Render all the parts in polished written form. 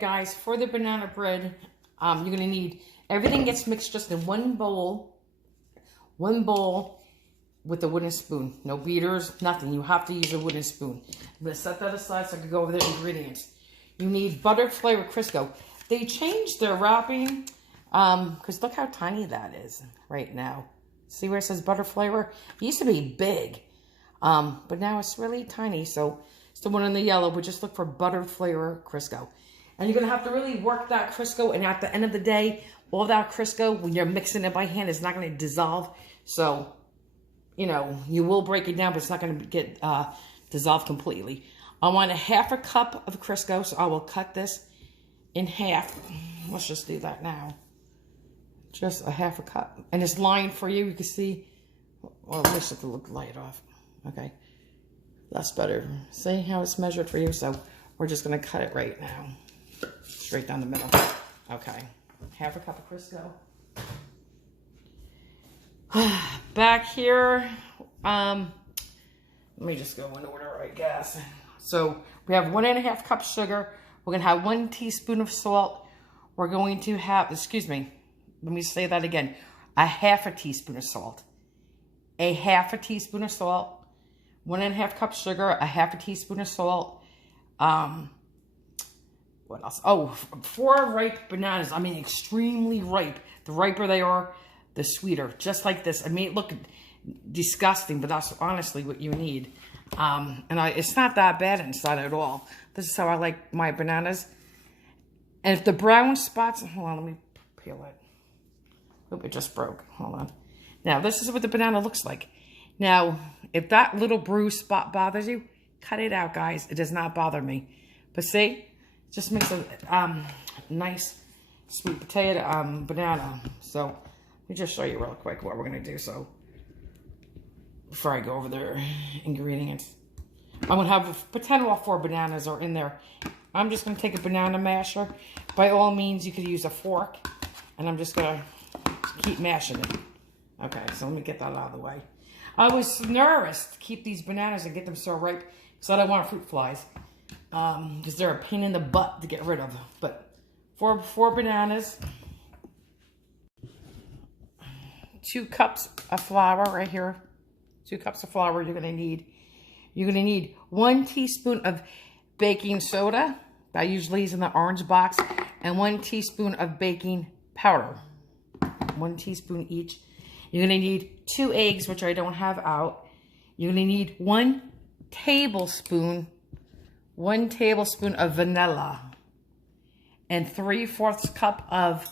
Guys, for the banana bread, you're going to need, everything gets mixed just in one bowl with a wooden spoon. No beaters, nothing. You have to use a wooden spoon. I'm going to set that aside so I can go over the ingredients. You need butter flavor Crisco. They changed their wrapping because look how tiny that is right now. See where it says butter flavor? It used to be big, but now it's really tiny. So it's the one in the yellow, but just look for butter flavor Crisco. And you're going to have to really work that Crisco. And at the end of the day, all that Crisco, when you're mixing it by hand, it's not going to dissolve. So, you know, you will break it down, but it's not going to get dissolved completely. I want a half a cup of Crisco, so I will cut this in half. Let's just do that now. Just a half a cup. And it's lined for you. You can see. Well, I wish it could look light off. Okay. That's better. See how it's measured for you? So we're just going to cut it right now. Straight down the middle. Okay. Half a cup of Crisco. Back here, let me just go in order, I guess. So we have 1.5 cups sugar. We're going to have 1 teaspoon of salt. We're going to have, excuse me, let me say that again. A half a teaspoon of salt. A half a teaspoon of salt. 1.5 cups sugar. A half a teaspoon of salt. What else? Oh, 4 ripe bananas. I mean, extremely ripe. The riper they are, the sweeter. Just like this. I mean, it look disgusting, but that's honestly what you need. It's not that bad inside at all. This is how I like my bananas. And if the brown spots, hold on, let me peel it. Oop, it just broke. Hold on. Now, this is what the banana looks like. Now, if that little bruise spot bothers you, cut it out, guys. It does not bother me. But see, it just makes a nice sweet potato banana. So, let me just show you real quick what we're going to do. So, before I go over the ingredients, I'm going to have, pretend all 4 bananas are in there. I'm just going to take a banana masher. By all means, you could use a fork. And I'm just going to keep mashing it. Okay, so let me get that out of the way. I was nervous to keep these bananas and get them so ripe because I don't want fruit flies. Because they're a pain in the butt to get rid of. But 4 bananas. 2 cups of flour right here. 2 cups of flour you're going to need. You're going to need 1 teaspoon of baking soda. That usually is in the orange box. And 1 teaspoon of baking powder. 1 teaspoon each. You're going to need 2 eggs, which I don't have out. You're going to need 1 tablespoon of vanilla. And 3/4 cup of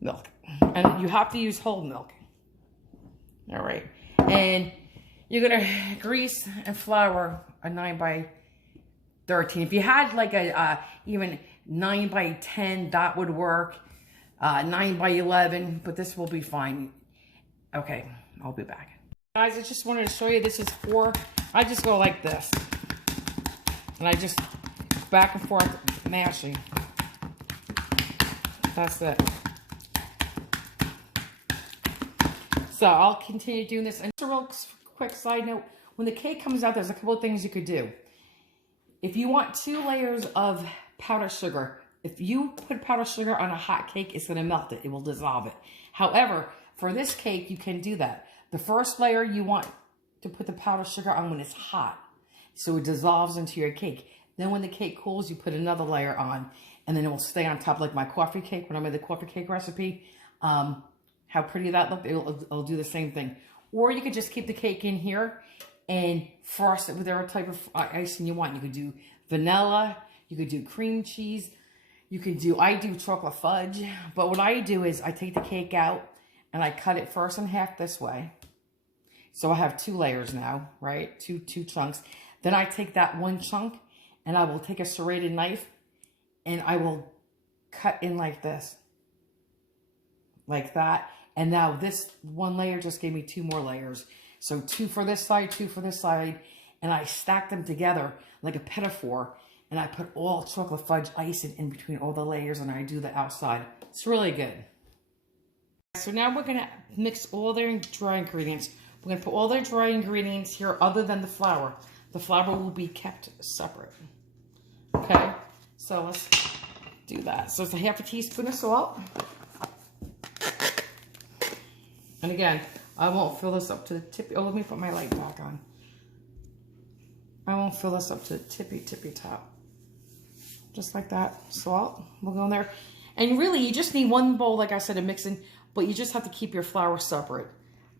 milk. And you have to use whole milk. All right. And you're going to grease and flour a 9 by 13. If you had like a even 9 by 10, that would work. 9 by 11, but this will be fine. Okay, I'll be back. Guys, I just wanted to show you, this is 4. I just go like this. And I just back and forth mashing. That's it. So I'll continue doing this. And just a real quick side note, when the cake comes out, there's a couple of things you could do. If you want 2 layers of powdered sugar, if you put powdered sugar on a hot cake, it's going to melt it. It will dissolve it. However, for this cake, you can do that. The first layer, you want to put the powdered sugar on when it's hot, so it dissolves into your cake. Then when the cake cools, you put another layer on, and then it will stay on top like my coffee cake. When I made the coffee cake recipe, how pretty that looked, it'll do the same thing. Or you could just keep the cake in here and frost it with whatever type of icing you want. You could do vanilla, you could do cream cheese, I do chocolate fudge. But what I do is I take the cake out and I cut it first in half this way. So I have 2 layers now, right? Two chunks. Then I take that 1 chunk and I will take a serrated knife and I will cut in like this. Like that. And now this 1 layer just gave me 2 more layers. So 2 for this side, 2 for this side. And I stack them together like a pedophore. And I put all chocolate fudge icing in between all the layers and I do the outside. It's really good. So now we're going to mix all their dry ingredients. We're going to put all their dry ingredients here other than the flour. The flour will be kept separate. Okay? So let's do that. So it's a half a teaspoon of salt. And again, I won't fill this up to the tippy. Oh, let me put my light back on. I won't fill this up to the tippy top. Just like that. Salt will go in there. And really, you just need one bowl, like I said, of mixing, but you just have to keep your flour separate.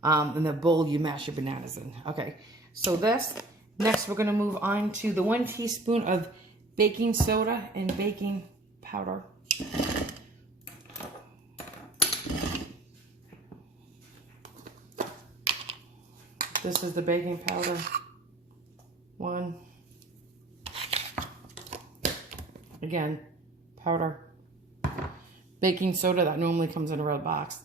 In the bowl you mash your bananas in. Okay, so this. Next, we're going to move on to the 1 teaspoon of baking soda and baking powder. This is the baking powder. 1. Again, powder. Baking soda that normally comes in a red box.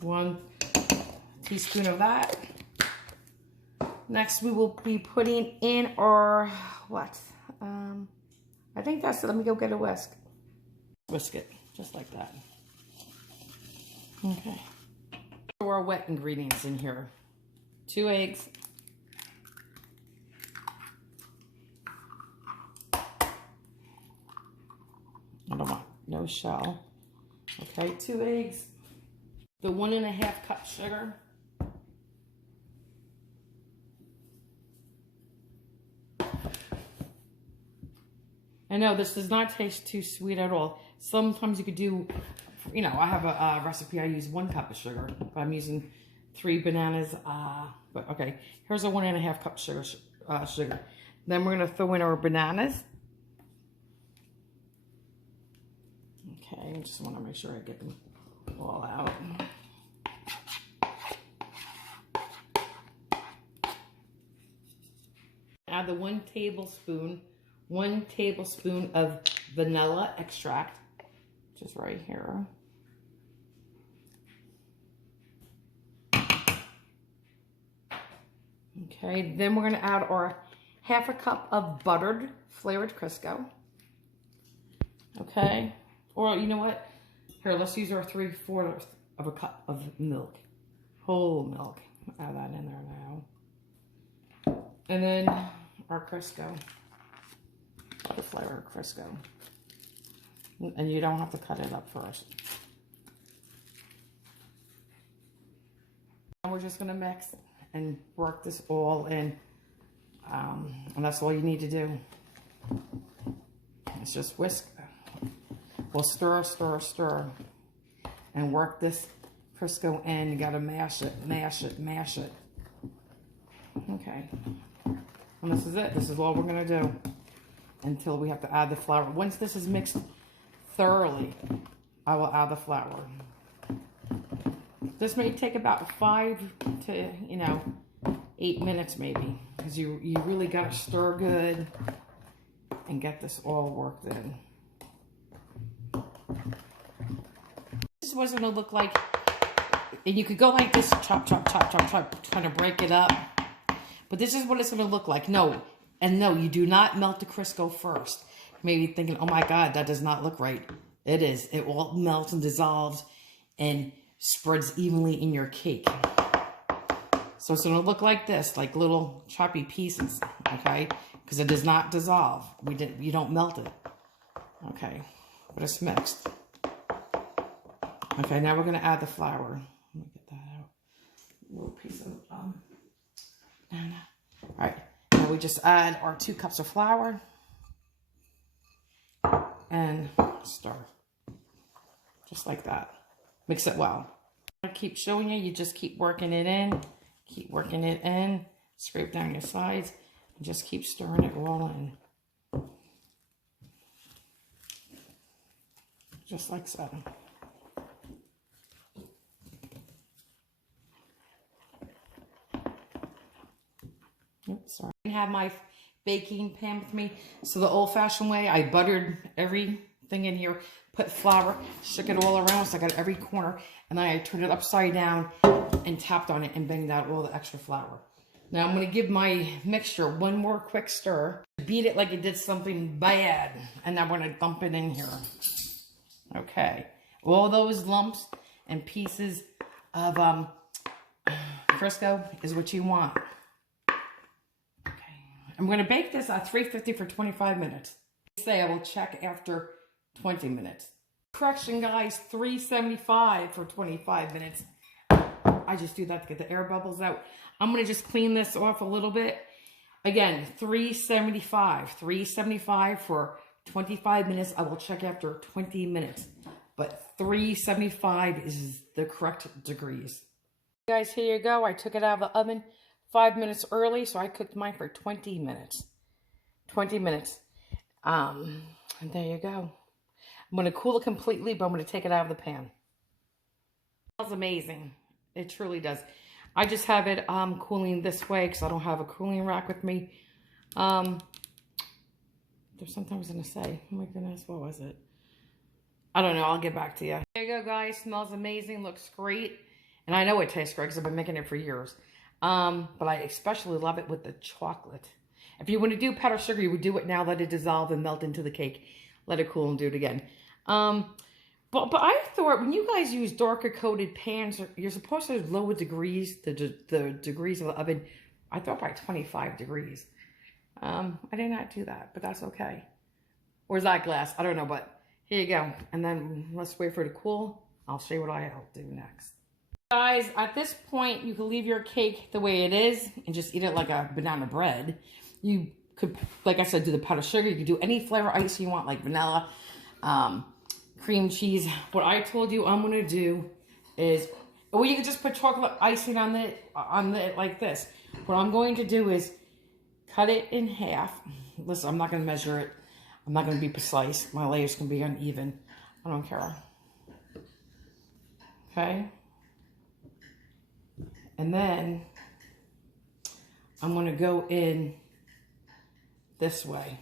One teaspoon of that. Next, we will be putting in our, what? I think that's it. Let me go get a whisk. Whisk it, just like that. Okay. So our wet ingredients in here. 2 eggs. I don't want no shell. Okay, 2 eggs. The 1.5 cup sugar. I know this does not taste too sweet at all. Sometimes you could do, you know, I have a recipe I use 1 cup of sugar, but I'm using 3 bananas. But okay, here's a 1.5 cup sugar. Then we're gonna throw in our bananas. Okay, I just want to make sure I get them all out. Add the 1 tablespoon of vanilla extract, which is right here. Okay, then we're going to add our 1/2 cup of buttered flavored Crisco. Okay, or you know what? Here, let's use our 3/4 of a cup of milk, whole milk. Add that in there now. And then our Crisco, the flavored Crisco. And you don't have to cut it up first. And we're just going to mix and work this all in. And that's all you need to do. It's just whisk. We'll stir, stir, stir. And work this Crisco in. You got to mash it, mash it, mash it. Okay. And this is it. This is all we're going to do until we have to add the flour. Once this is mixed thoroughly, I will add the flour. This may take about 5 to, 8 minutes maybe, because you really got to stir good and get this all worked in. This is what it's going to look like. And you could go like this, chop, chop, chop, chop, chop, trying to break it up. But this is what it's going to look like. No, you do not melt the Crisco first. You may be thinking, oh my God, that does not look right. It is. It all melts and dissolves and spreads evenly in your cake. So it's going to look like this, like little choppy pieces, okay? Because it does not dissolve. You don't melt it, okay? But it's mixed. Okay, now we're going to add the flour. Let me get that out. A little piece of banana. All right, now we just add our 2 cups of flour and stir, just like that. Mix it well. I keep showing you. You just keep working it in. Keep working it in. Scrape down your sides and just keep stirring it all in, just like so. Oops, sorry. I have my baking pan with me. So the old-fashioned way, I buttered everything in here, put flour, shook it all around so I got every corner, and then I turned it upside down and tapped on it and banged out all the extra flour. Now I'm going to give my mixture one more quick stir. Beat it like it did something bad, and I'm going to dump it in here. Okay. All those lumps and pieces of Crisco is what you want. Okay. I'm going to bake this at 350 for 25 minutes. Say I will check after 20 minutes. Correction, guys, 375 for 25 minutes. I just do that to get the air bubbles out. I'm going to just clean this off a little bit. Again, 375 for 25 minutes. I will check after 20 minutes. But 375 is the correct degrees. Guys, here you go. I took it out of the oven 5 minutes early, so I cooked mine for 20 minutes. 20 minutes. And there you go. I'm going to cool it completely, but I'm going to take it out of the pan. It smells amazing. It truly does. I just have it cooling this way because I don't have a cooling rack with me. There's something I was going to say. Oh my goodness, what was it? I don't know. I'll get back to you. There you go, guys. Smells amazing. Looks great. And I know it tastes great because I've been making it for years. But I especially love it with the chocolate. If you want to do powdered sugar, you would do it now. Let it dissolve and melt into the cake. Let it cool and do it again. But I thought when you guys use darker coated pans, you're supposed to lower degrees, the degrees of the oven. I thought by 25 degrees. I did not do that, but that's okay. Or is that glass? I don't know, but here you go. And then let's wait for it to cool. I'll show you what I'll do next. Guys, at this point, you can leave your cake the way it is and just eat it like a banana bread. You could, like I said, do the powdered sugar. You could do any flavor ice you want, like vanilla, cream cheese. What I told you I'm going to do is, well, you can just put chocolate icing on it like this. What I'm going to do is cut it in half. Listen, I'm not going to measure it. I'm not going to be precise. My layers can be uneven. I don't care. Okay? And then I'm going to go in this way.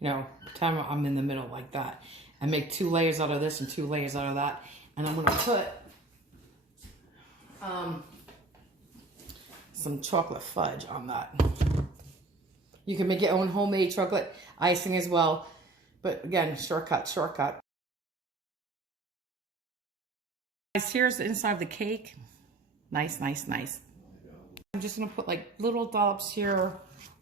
You know, pretend I'm in the middle like that. And make 2 layers out of this and 2 layers out of that. And I'm going to put some chocolate fudge on that. You can make your own homemade chocolate icing as well. But again, shortcut. Guys, here's the inside of the cake. Nice, nice, nice. I'm just going to put like little dollops here,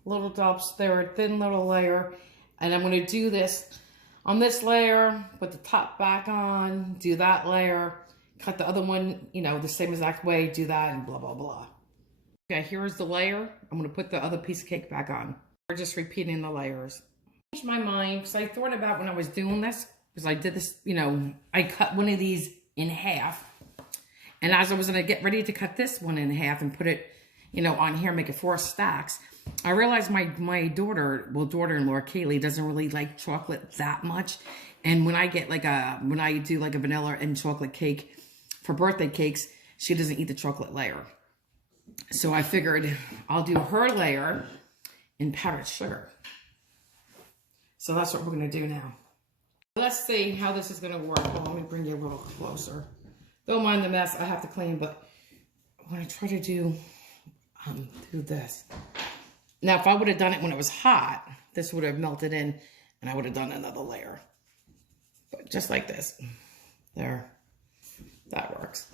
little dollops there, thin little layer. And I'm going to do this on this layer, put the top back on, do that layer, cut the other one, you know, the same exact way, do that, and blah, blah, blah. Okay, here's the layer. I'm going to put the other piece of cake back on. We're just repeating the layers. I changed my mind because I thought about when I was doing this, because I did this, you know, I cut one of these in half. And as I was going to get ready to cut this one in half and put it, you know, on here, make it 4 stacks, I realized my daughter-in-law, Kaylee, doesn't really like chocolate that much. And when I get like when I do like a vanilla and chocolate cake for birthday cakes, she doesn't eat the chocolate layer. So I figured I'll do her layer in powdered sugar. So that's what we're going to do now. Let's see how this is going to work. Well, let me bring you a little closer. Don't mind the mess I have to clean, but I'm going to try to do this. Now, if I would have done it when it was hot, this would have melted in and I would have done another layer. But just like this. There. That works.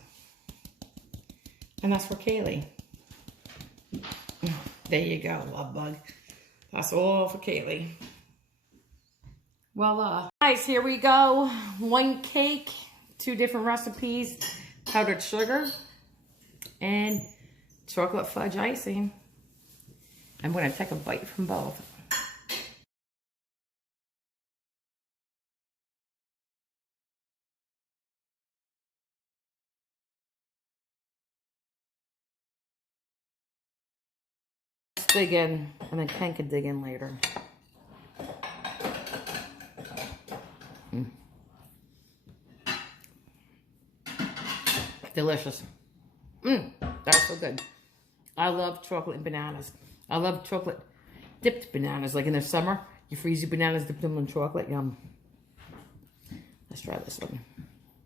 And that's for Kaylee. There you go, love bug. That's all for Kaylee. Voila. Guys, here we go. 1 cake, 2 different recipes, powdered sugar, and chocolate fudge icing. I'm going to take a bite from both. Let's dig in, and then Ken can dig in later. Delicious. That's so good. I love chocolate and bananas. I love chocolate dipped bananas. Like in the summer, you freeze your bananas, dip them in chocolate. Yum. Let's try this one.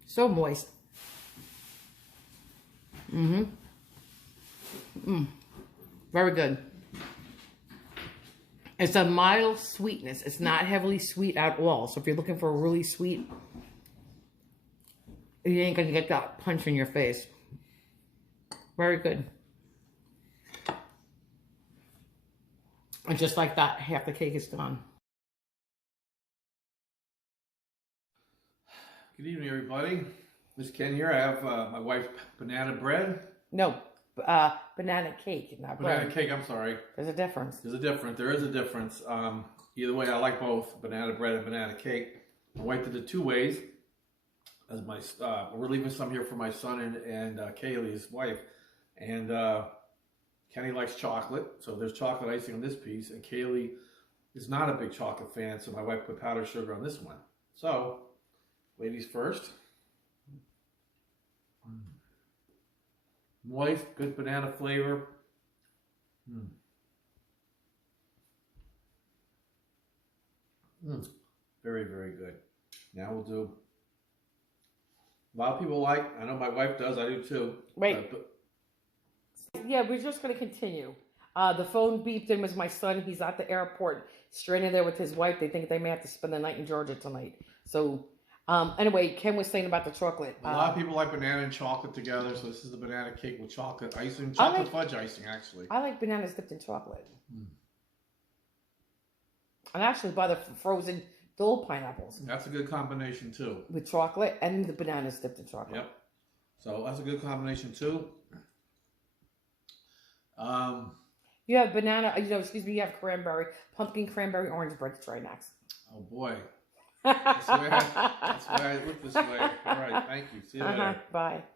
So moist. Very good. It's a mild sweetness. It's not heavily sweet at all. So if you're looking for a really sweet, you ain't gonna get that punch in your face. Very good. And just like that, half the cake is gone. Good evening, everybody. This is Ken here. I have my wife's banana bread. No, banana cake, not bread. Banana cake, I'm sorry. There's a difference. There is a difference. Either way, I like both banana bread and banana cake. My wife did it two ways. As my we're leaving some here for my son and Kaylee's wife. And Kenny likes chocolate, so there's chocolate icing on this piece. And Kaylee is not a big chocolate fan, so my wife put powdered sugar on this one. So, ladies first. Moist, good banana flavor. Very, very good. Now we'll do. A lot of people like. I know my wife does. I do too. Wait. Yeah, we're just going to continue. The phone beeped and was my son. He's at the airport, stranded there with his wife. They think they may have to spend the night in Georgia tonight. So, anyway, Ken was saying about the chocolate. A lot of people like banana and chocolate together. So this is the banana cake with chocolate icing, chocolate fudge icing, actually. I like bananas dipped in chocolate. And actually buy the frozen Dole pineapples. That's a good combination too. With chocolate and the bananas dipped in chocolate. Yep. So that's a good combination too. You have banana, you have cranberry, pumpkin cranberry orange bread to try next. Oh boy. That's why I look this way. All right, thank you. See you later. Bye.